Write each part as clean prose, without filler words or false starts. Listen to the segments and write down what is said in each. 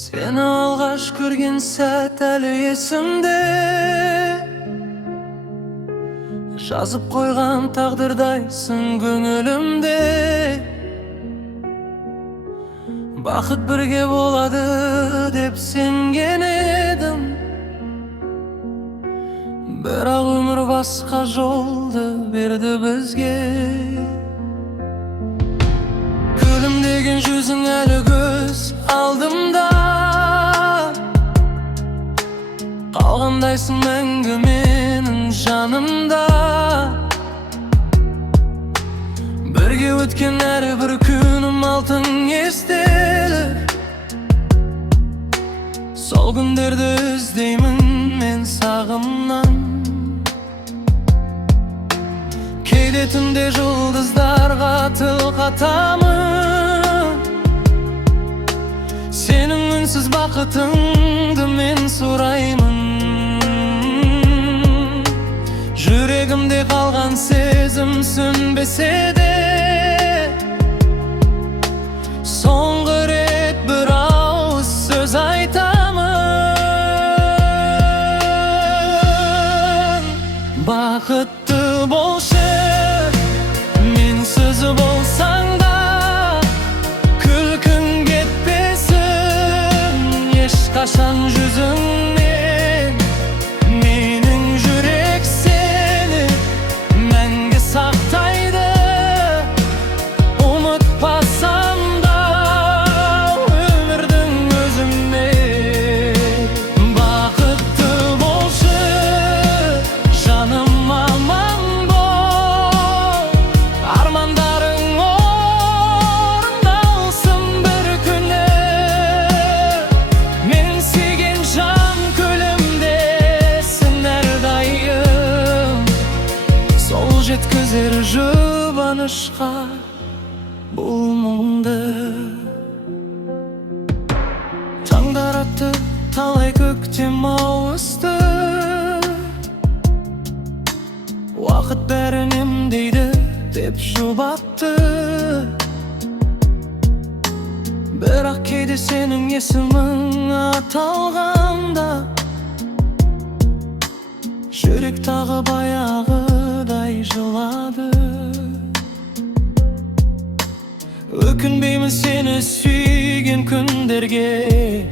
Seni alğaç көрген сәт әлі есімде. Жазып қойған тағдырдайсың көңілімде. Бақыт бірге болады деп сенген едім, бірақ өмір басқа жолды берді бізге. Күлімдеген жүзің әлі көз алдымда, қалғандайсың мәңгі менің жанымда. Бірге өткен әрбір күнім алтын естелік. Сол күндерді іздеймін мен сағымнан. Кейде түнде жұлдыздарға тіл қатамын. Сенің үнсіз бақытыңды мен сұраймын. Жүрегімде қалған сезім сөнбесе де, соңғы рет бір ауыз сөз айтамын. Бақытты болшы, менсіз болсаң да, күлкің кетпесін ешқашан жүзіңнен. Менің жүрек сені мәңгі сақтайды, ұмытпасам да өмірдің өзімен. Бақытты болшы, жаным аман бол, армандарың орындалсын бір күні. Мен сүйген жан күлімдесін әрдайым, сол жеткізер жұбанышқа бұл мұңды. Таңдар атты талай көктем ауысты, уақыт бәрін емдейді деп жұбатты. Бірақ кейде сенің есімің аталғанда, жүрек тағы баяғыдай жылады. Өкінбеймін сені сүйген күндерге,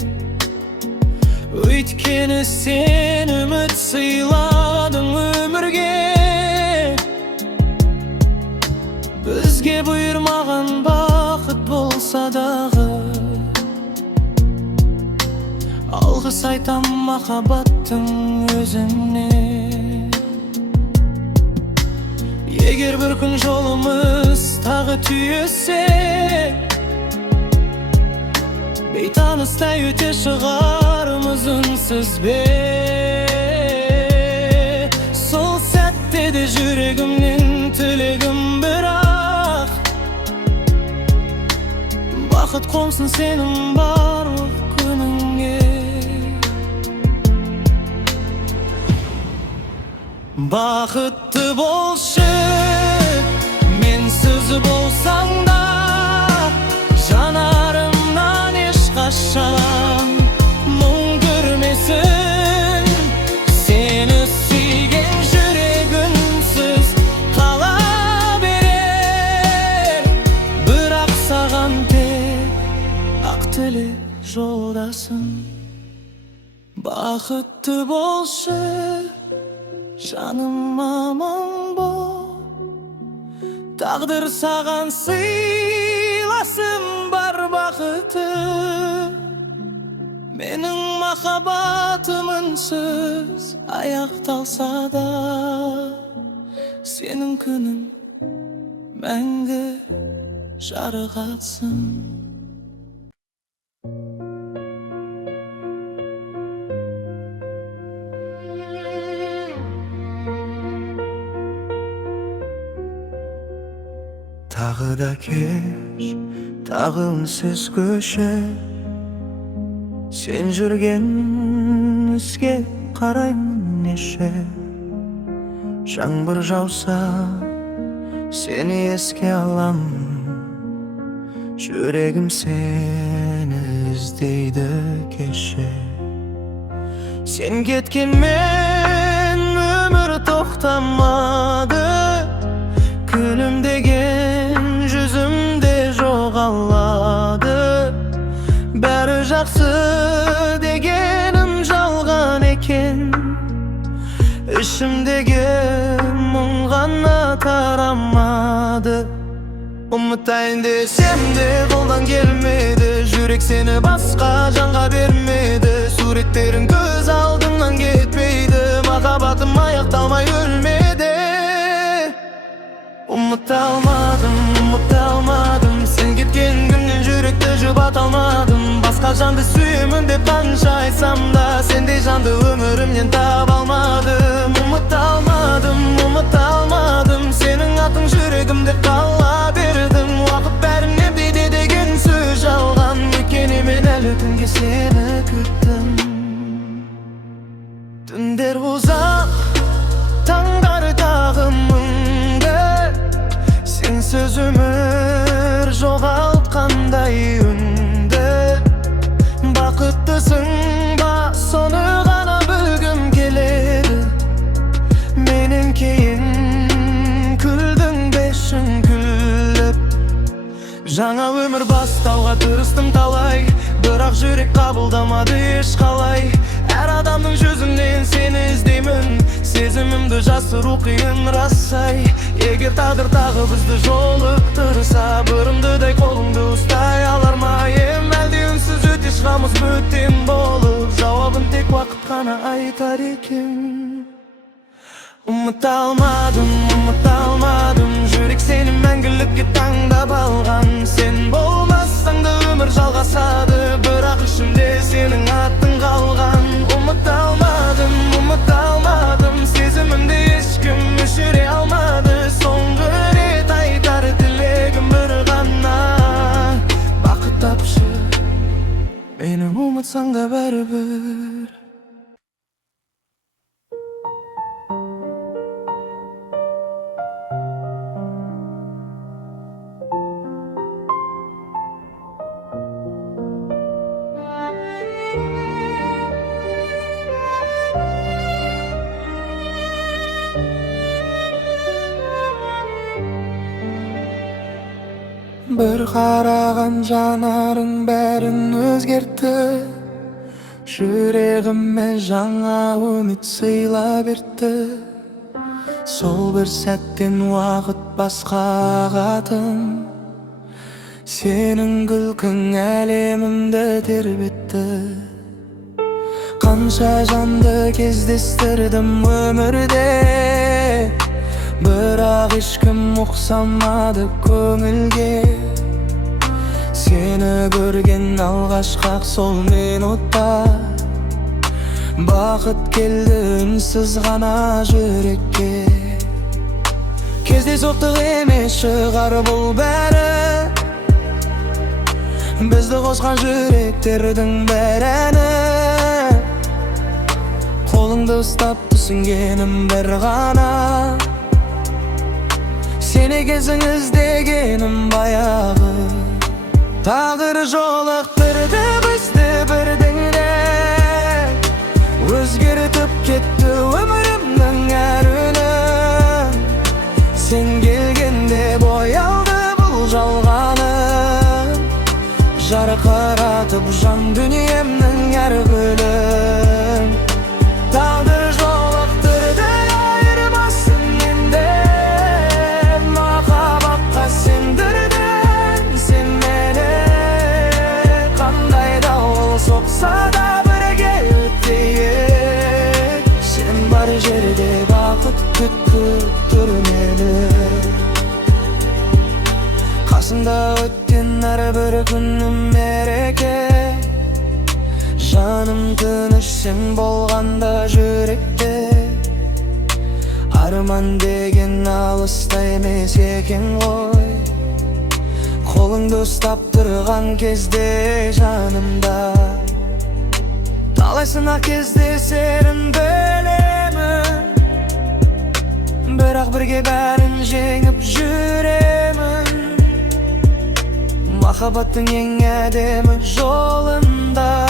өйткені сен үміт сыйладың өмірге. Бізге бұйырмаған бақыт болса дағы, алғыс айтам махаббаттың өзіне. Егер бір күн жолымыз тағы түйісе, бейтаныстай өте шығармыз үнсіз бе. Сол сәтте де жүрегімнен тілегім бірақ, бақыт қонсын сенің барлық күніңе. Бақытты болшы, менсіз болсаң да, жанарымнан ешқашан мұң көрмесін. Сені сүйген жүрек үнсіз қала берер, бірақ саған тек ақ тілек жолдасың. Бақытты болшы, жаным аман бол, тағдыр саған сыйласын бар бақыты. Менің махаббатым үнсіз аяқталса да, сенің күнің мәңгі жарық атсын. Тағы да кеш, тағы үнсіз көше, сен жүрген ізге қараймын неше. Жаңбыр жауса, сені еске аламын, жүрегім сені іздейді кеше. Sen ketkenмен ömür toxtamadı, Gülümdegen yüzümde жоғалады. Бәрі жақсы дегенім жалған екен, ішімдегі мұң ғана тарамады. Ұмытайын десем де қолдан келмеді, жүрек сені басқа жанға бермеді. Суреттерің көз алдымнан кетпейді, махаббатым аяқталмай өлмеді. Ұмыта алмадым, сен кеткен күннен жүректі жұбата алмадым. Басқа жанды сүйемін деп қанша айтсам да, сендей жанды өмірімнен таба алмадым. Ұмыта алмадым, сенің атың жүрегімде қала бердім. Уақыт бәріне дейді деген сөз жалған екені, мен әлі күнге сені күттім. Түндер ұзақ, таңдар тағы мұңды, сенсіз өмір жоғалтқандай үнді. Бақыттысың ба, соны ғана білгім келеді. Менен кейін күлдің бе шын күліп? Жаңа өмір бастауға тырыстым талай, бірақ жүрек қабылдамады ешқалай. Әр адамның жүзінен сені іздеймін, сезімімді жасыру қиын расай. Егер тағдыр тағы бізді жолықтырса, бұрымдыдай қолыңды ұстай алар ма ем? Әлде үнсіз өте шығамыз бөтен болып, жауабын тек уақыт қана айтар екен. Ұмыта алмадым, жүрек сені мәңгілікке таңдап алған. Сен болмасаң да өмір жалғасады, бірақ ішімде сенің атын қалған. Ұмыта алмадым, сезімімді ешкім өшіре алмады. Соңғы рет айтар тілегім бір ғана, бақыт тапшы, мені ұмытсаң да бәрібір. Bir қараған жанарың бәрін өзгертті, жүрегіме жаңа үміт сыйла берді. Сол бір сәттен уақыт басқаға тым, сенің күлкің әлемімді тербетті. Қанша жанды кездестірдім өмірде, бірақ ешкім ұқсамады көңілге. Сені көрген алғашқақ сол минутта, бақыт келді үнсіз ғана жүрекке. Кездейсоқтық емес шығар бұл бәрі, бізді қосқан жүректердің бәрі. Қолыңды ұстап түсінгенім бір ғана, сені кезің іздегенім баяғы. Тағдыр жолықтырды бізді бірдеңде, өзгертіп кетті өмірімнің әр үнін. Сен келгенде боялды бұл жалғаным, жарқыратып жан дүниемнің әр гүлін. Тағдыр жолықтырды айырмасын енді, махаббатқа сендірдің сен мені. Қандай да ол соқса да бірге өтейік, сен бар жерде бақыт күтіп тұр мені. Қасымда өткен әрбір күнім мереке, жаным тыныш сен болғанда жүректе. Арман деген алыста емес екен ғой, қолыңды ұстап тұрған кезде жанымда. Талай сынақ кездесерін білемін, бірақ бірге бәрін жеңіп жүремін. Makabattın en edemi yolunda.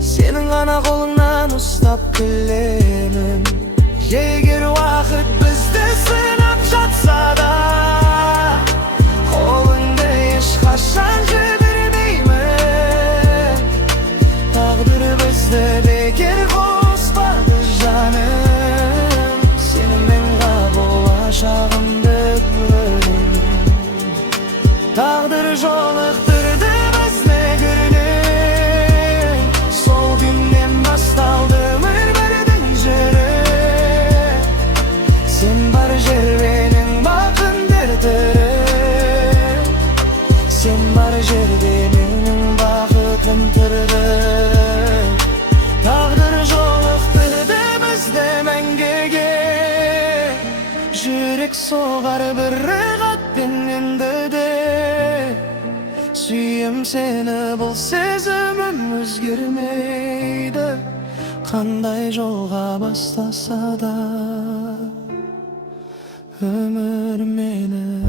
Senin ana kolundan ustap bilemem. Eğer vakit bizde sınap çatsa da, kolunda hiç kaşan jibirmeymen. Tağdır bizde bekir kospadı canım. Senin ben kabul aşağımda görüm. Tağdır joluqtırdı bizni günü. Sol günden bastaldı mürmürdün jürü. Sen bar jer benim bakındır tırı. Sen bar jer benim bakıtım tırı. Tağdır joluqtırdı bizde mengege. Jürek soğar bir rıgat benimde de. Suyum seni bul sezimim özgürmeydi. Kanday jolga bastasa da ömür meni.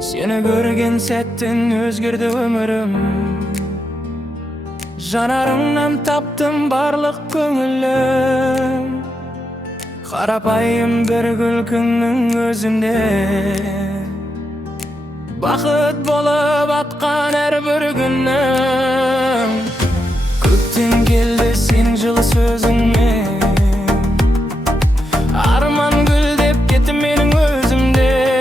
Seni görgen settin özgürdü ömürüm. Janarımdan taptım barlık köngülüm. Karapayım bir gülkünün özünde. Bakıt bolup atkan her bir günüm. Köktün geldi sen жылы sözüngme. Arman gül dep kettim menin özümde.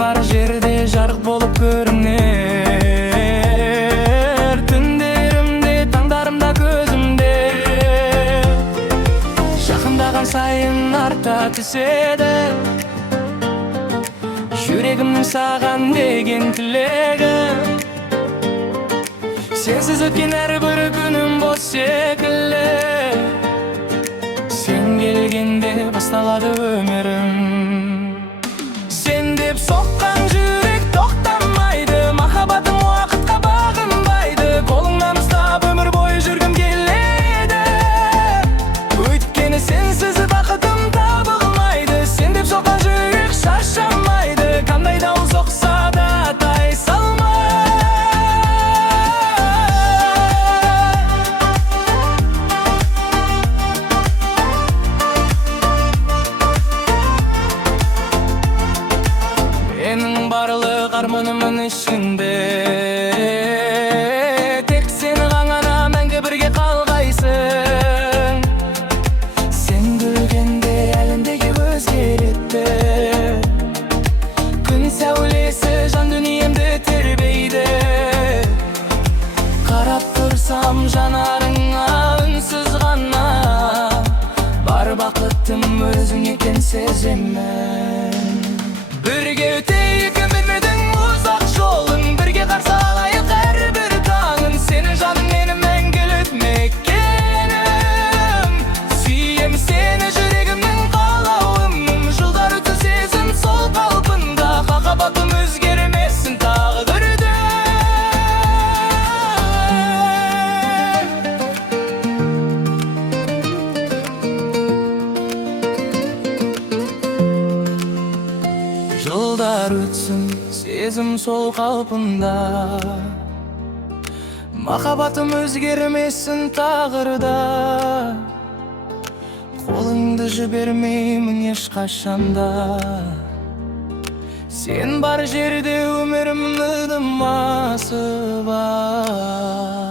Bar jerde jarık bolup görünür. Tünlerimde, tаңдарымда көзümde. Жақындаған сайын арта түседі жүрегімнің саған деген тілегі. Сенсіз өткен әрбір күнім бос секілді. Sen келгенде басталады өмірім. Sen деп соққан жүрек тоқтамайды. Махаббатым уақытқа бағынбайды. Қолыңнан ұстап өмір бойы жүргім келеді. Өйткені сенсіз бақытым табылмайды. Sen деп соққан жүрек шаршамайды. Қандай дауыл соқса да тайсалмай. Барлық арманымын ішінде. Тек сені ғана мәңгі бірге қалғайсың. Сен күлгенде әлемдегі өзгереді. Күн сәулесі жан дүниемді тербейді. Қарап тұрсам жанарыңа үнсіз ғана. Бар бақытым өзің екен сеземін. Бірге өтейік өмірдің ұзақ жолын. Бірге қарсы алайық әрбір таңын. Сенің жаның менің мәңгілік мекенім. Сүйем сені жүрегімнің қалауым. Жылдар өтті сезім сол қалпында. Махаббатым өзгермесін тағдырды. Жылдар өтсін сезім сол қалпында. Махаббатым өзгермесін тағырда. Қолыңды жібермеймін ешқашанда. Сен бар жерде өмірімнің дымасы бар.